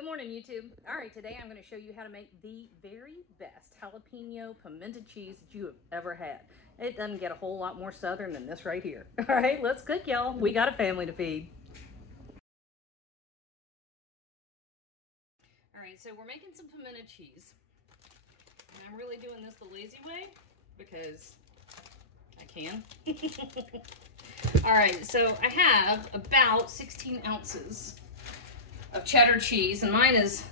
Good morning, YouTube. All right, today I'm going to show you how to make the very best jalapeno pimento cheese that you have ever had. It doesn't get a whole lot more southern than this right here. All right, let's cook, y'all. We got a family to feed. All right, so we're making some pimento cheese. And I'm really doing this the lazy way because I can. All right, so I have about 16 ounces of cheddar cheese, and mine is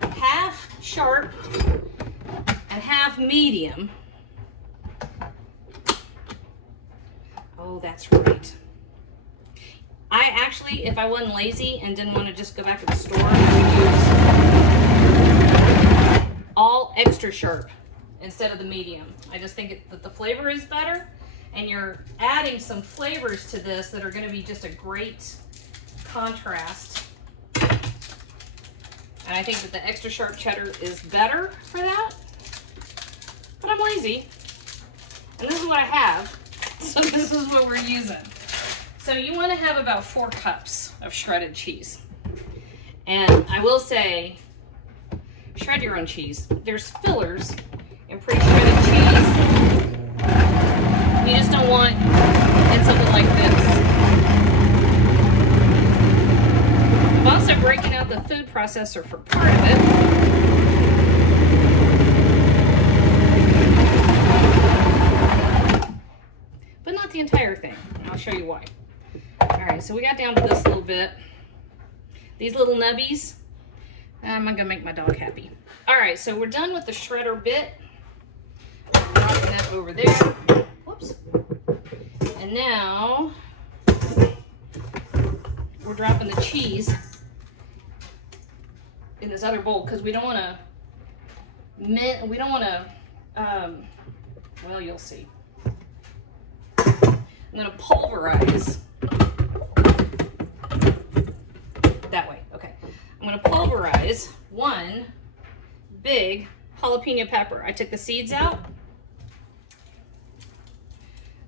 half sharp and half medium. Oh, that's right. I actually, if I wasn't lazy and didn't want to just go back to the store, I would use all extra sharp instead of the medium. I just think that the flavor is better, and you're adding some flavors to this that are going to be just a great contrast. And I think that the extra sharp cheddar is better for that, but I'm lazy, and this is what I have, so this is what we're using. So you want to have about 4 cups of shredded cheese, and I will say, shred your own cheese. There's fillers in pre-shredded cheese. You just don't want in something like this. I'm also breaking out the food processor for part of it. But not the entire thing. And I'll show you why. Alright, so we got down to this little bit. These little nubbies. I'm gonna make my dog happy. Alright, so we're done with the shredder bit. I'm dropping that over there. Whoops. And now we're dropping the cheese in this other bowl because we don't want to well, you'll see. I'm going to pulverize that way. Okay, I'm going to pulverize 1 big jalapeno pepper. I took the seeds out,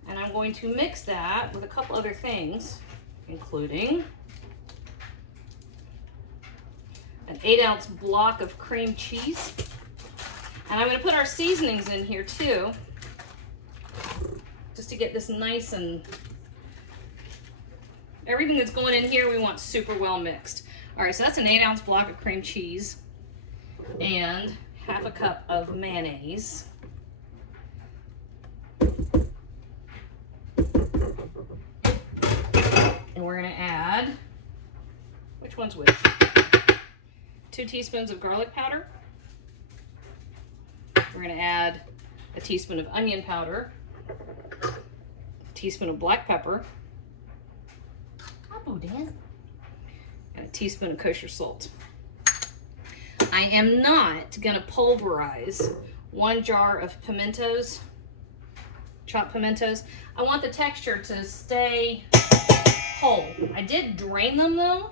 and I'm going to mix that with a couple other things, including an 8-ounce block of cream cheese. And I'm going to put our seasonings in here too, just to get this nice, and everything that's going in here we want super well mixed. All right, so that's an 8-ounce block of cream cheese and half a cup of mayonnaise. And we're going to add, which one's which? 2 teaspoons of garlic powder. We're going to add a teaspoon of onion powder, a teaspoon of black pepper, and a teaspoon of kosher salt. I am not going to pulverize 1 jar of pimentos, chopped pimentos. I want the texture to stay whole. I did drain them though.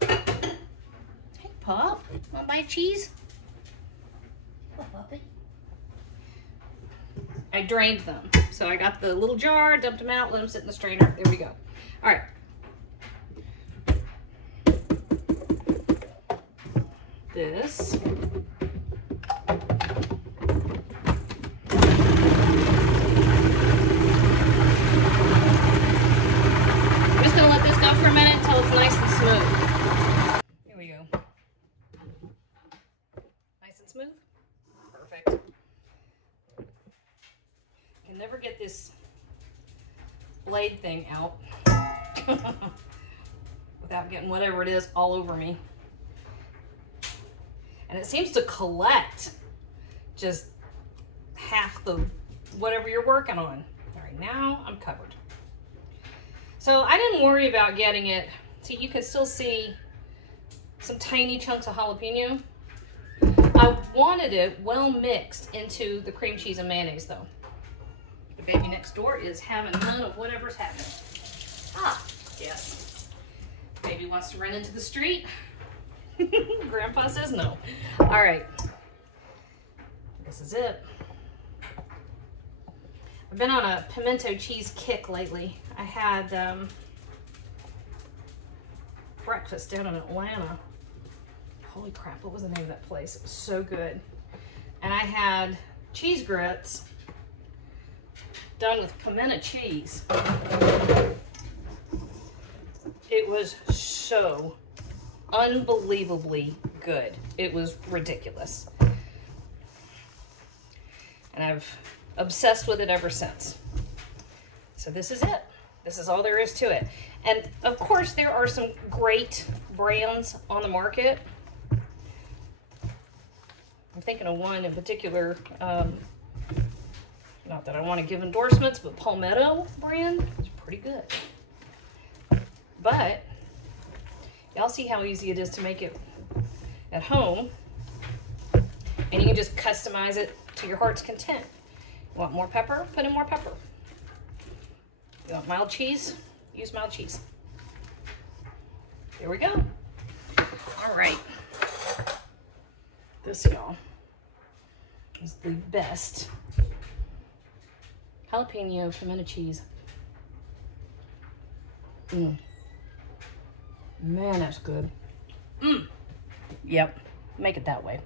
Hey, Pup, wanna buy cheese? Oh, puppy. I drained them. So I got the little jar, dumped them out, let them sit in the strainer. There we go. All right. This. I'm just gonna let this go for a minute until it's nice and smooth. Here we go. Nice and smooth. Perfect. Can never get this blade thing out without getting whatever it is all over me. And it seems to collect just half the whatever you're working on. All right, now I'm covered. So I didn't worry about getting it. See, you can still see some tiny chunks of jalapeno. I wanted it well mixed into the cream cheese and mayonnaise though. The baby next door is having none of whatever's happening. Ah, yes. Baby wants to run into the street. Grandpa says no. All right. This is it. I've been on a pimento cheese kick lately. I had breakfast down in Atlanta. holy crap, what was the name of that place? It was so good. And I had cheese grits done with pimento cheese. It was so unbelievably good. It was ridiculous. And I've obsessed with it ever since. So this is it. This is all there is to it. And of course, there are some great brands on the market. I'm thinking of one in particular, not that I want to give endorsements, but Palmetto brand is pretty good. But y'all see how easy it is to make it at home. And you can just customize it to your heart's content. You want more pepper? Put in more pepper. You want mild cheese? Use mild cheese. Here we go. All right. This, y'all, is the best jalapeno pimento cheese. Man, that's good. Yep, make it that way.